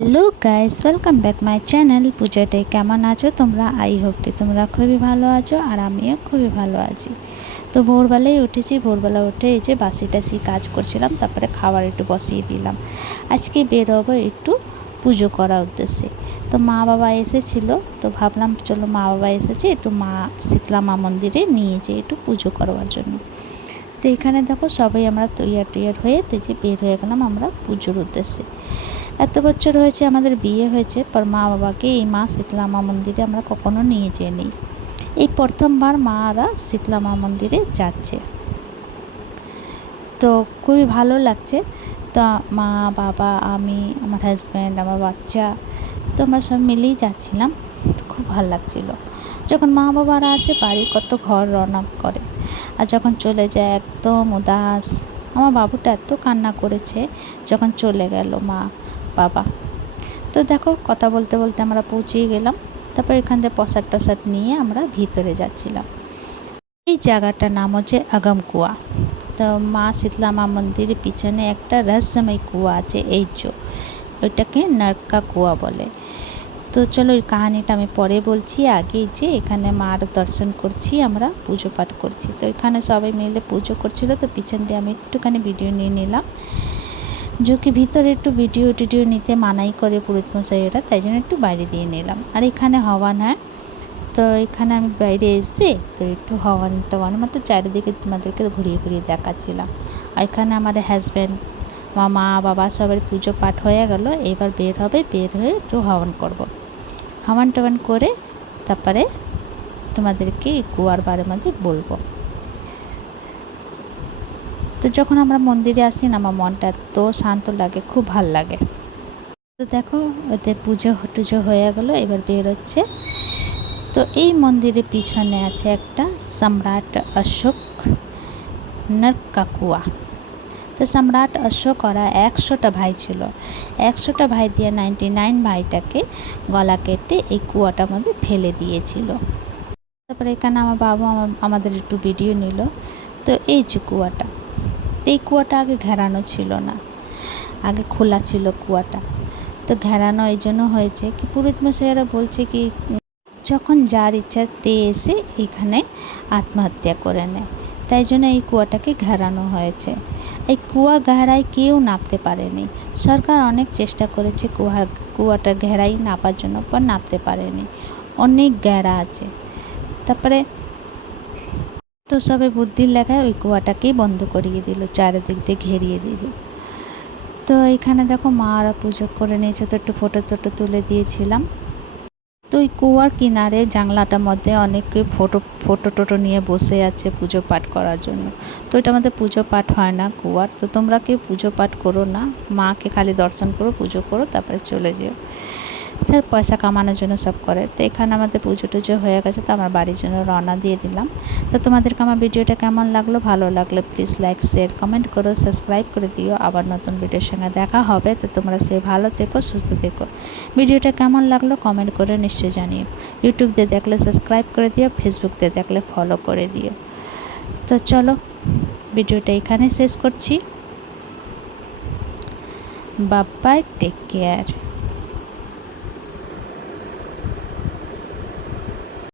Hello guys, welcome back my channel. পূজাটাই কেমন আছো তোমরা? আই হোপ কি তোমরা খুবই ভালো আছো, আর আমিও খুবই ভালো আছি। তো ভোরবেলায় উঠেছি, ভোরবেলা উঠে এই যে বাসি টাসি কাজ করছিলাম, তারপরে খাবার একটু বসিয়ে দিলাম। আজকে বেরোবো একটু পুজো করার উদ্দেশ্যে। তো মা বাবা এসেছিলো, তো ভাবলাম চলো মা বাবা এসেছে, একটু মা শীতলা মা মন্দিরে নিয়ে যেয়ে একটু পুজো করবার জন্য। তো এখানে দেখো সবাই আমরা তৈয়ার হয়ে তো যে বের হয়ে গেলাম আমরা পুজোর উদ্দেশ্যে। এত বছর হয়েছে আমাদের বিয়ে হয়েছে, পর মা বাবাকে এই মা শীতলা মা মন্দিরে আমরা কখনো নিয়ে যাইনি। এই প্রথমবার মারা শীতলা মা মন্দিরে যাচ্ছে, তো খুবই ভালো লাগছে। তো মা বাবা আমি আমার হাজব্যান্ড আমার বাচ্চা, তো আমরা সব মিলেই যাচ্ছিলাম। তো খুব ভালো লাগছিলো। যখন মা বাবারা আছে বাড়ি কত ঘর রওনা করে, আর যখন চলে যায় একদম উদাস। আমার বাবুটা এত কান্না করেছে যখন চলে গেল মা বাবা। তো দেখো কথা বলতে বলতে আমরা পৌঁছেই গেলাম। তারপর এখান থেকে প্রসাদ টসাদ নিয়ে আমরা ভিতরে যাচ্ছিলাম। এই জায়গাটার নাম হচ্ছে আগম কুয়া। তো মা শীতলা মা মন্দিরের পিছনে একটা রহস্যময় কুয়া আছে, এই ওইটাকে নরকা কুয়া বলে। তো চলো এই কাহিনিটা আমি পরে বলছি, আগে যে এখানে মার দর্শন করছি, আমরা পুজো পাঠ করছি। তো এখানে সবাই মিলে পুজো করছিল, তো পিছন দিয়ে আমি একটুখানি ভিডিও নিয়ে নিলাম। কি ভিতরে একটু ভিডিও নিতে মানাই করে পুরোহিত মশাইয়েরা, তাই জন্য একটু বাইরে দিয়ে নিলাম। আর এখানে হওয়ান হয়, তো এখানে আমি বাইরে এসেছি, তো একটু হওয়ান টওয়ান মানে চারিদিকে তোমাদেরকে ঘুরিয়ে ঘুরিয়ে দেখাচ্ছিলাম। আর এখানে আমার হাজব্যান্ড মা বাবা সবার পুজো পাঠ হয়ে গেল, এবার বের হবে, বের হয়ে একটু হওয়ান করব। হওয়ান টওয়ান করে তারপরে তোমাদেরকে এই কুয়ার বারের মধ্যে বলবো। তো যখন আমরা মন্দিরে আসি না, আমার মনটা এত শান্ত লাগে, খুব ভাল লাগে। তো দেখো ওদের পুজো টুজো হয়ে গেলো, এবার বেরোচ্ছে। তো এই মন্দিরের পিছনে আছে একটা সম্রাট অশোক নরকা কুয়া। তো সম্রাট অশোক ওরা 100টা ভাই ছিল, 100টা ভাই দিয়ে 99 ভাইটাকে গলা কেটে এই কুয়াটার মধ্যে ফেলে দিয়েছিল। তারপরে এখানে আমার বাবা আমাদের একটু ভিডিও নিল। তো এই যে কুয়াটা, এই কুয়াটা আগে ঘেরানো ছিল না, আগে খোলা ছিল কুয়াটা। তো ঘেরানো এই জন্য হয়েছে কি, পুরোহিত মশাইয়েরা বলছে কি যখন যার ইচ্ছা তে এসে এখানে আত্মহত্যা করে নেয়, তাই জন্য এই কুয়াটাকে ঘেরানো হয়েছে। এই কুয়া গহরাই কেউ নাপতে পারেনি। সরকার অনেক চেষ্টা করেছে কুয়াটা গহরাই নাপার জন্য, পর নাপতে পারেনি, অনেক গহরা আছে। তারপরে তো সবে বুদ্ধির লেখায় ওই কুয়াটাকেই বন্ধ করিয়ে দিল, চারিদিক দিয়ে ঘেরিয়ে দিল। তো এখানে দেখো মারা পুজো করে নিয়েছে, তো একটু ফটো তুলে দিয়েছিলাম। তো ওই কুয়ার কিনারে জানলাটার মধ্যে অনেকে ফটো নিয়ে বসে আছে পুজো পাঠ করার জন্য। তো এটা আমাদের পুজো পাঠ হয় না কুয়ার। তো তোমরা কেউ পুজো পাঠ করো না, মাকে খালি দর্শন করো, পুজো করো, তারপরে চলে যেও। স্যার পয়সা কামানোর জন্য সব করে। তো এখানে আমাদের পুজো টুজো হয়ে গেছে, তো আমার বাড়ির জন্য রওনা দিয়ে দিলাম। তো তোমাদেরকে আমার ভিডিওটা কেমন লাগলো, ভালো লাগলে প্লিজ লাইক শেয়ার কমেন্ট করো, সাবস্ক্রাইব করে দিও। আবার নতুন ভিডিওর সঙ্গে দেখা হবে। তো তোমরা সে ভালো থেকো, সুস্থ থেকো। ভিডিওটা কেমন লাগলো কমেন্ট করে নিশ্চয়ই জানিও। ইউটিউব দিয়ে দেখলে সাবস্ক্রাইব করে দিও, ফেসবুক দিয়ে দেখলে ফলো করে দিও। তো চলো ভিডিওটা এখানে শেষ করছি। Bye bye, take care.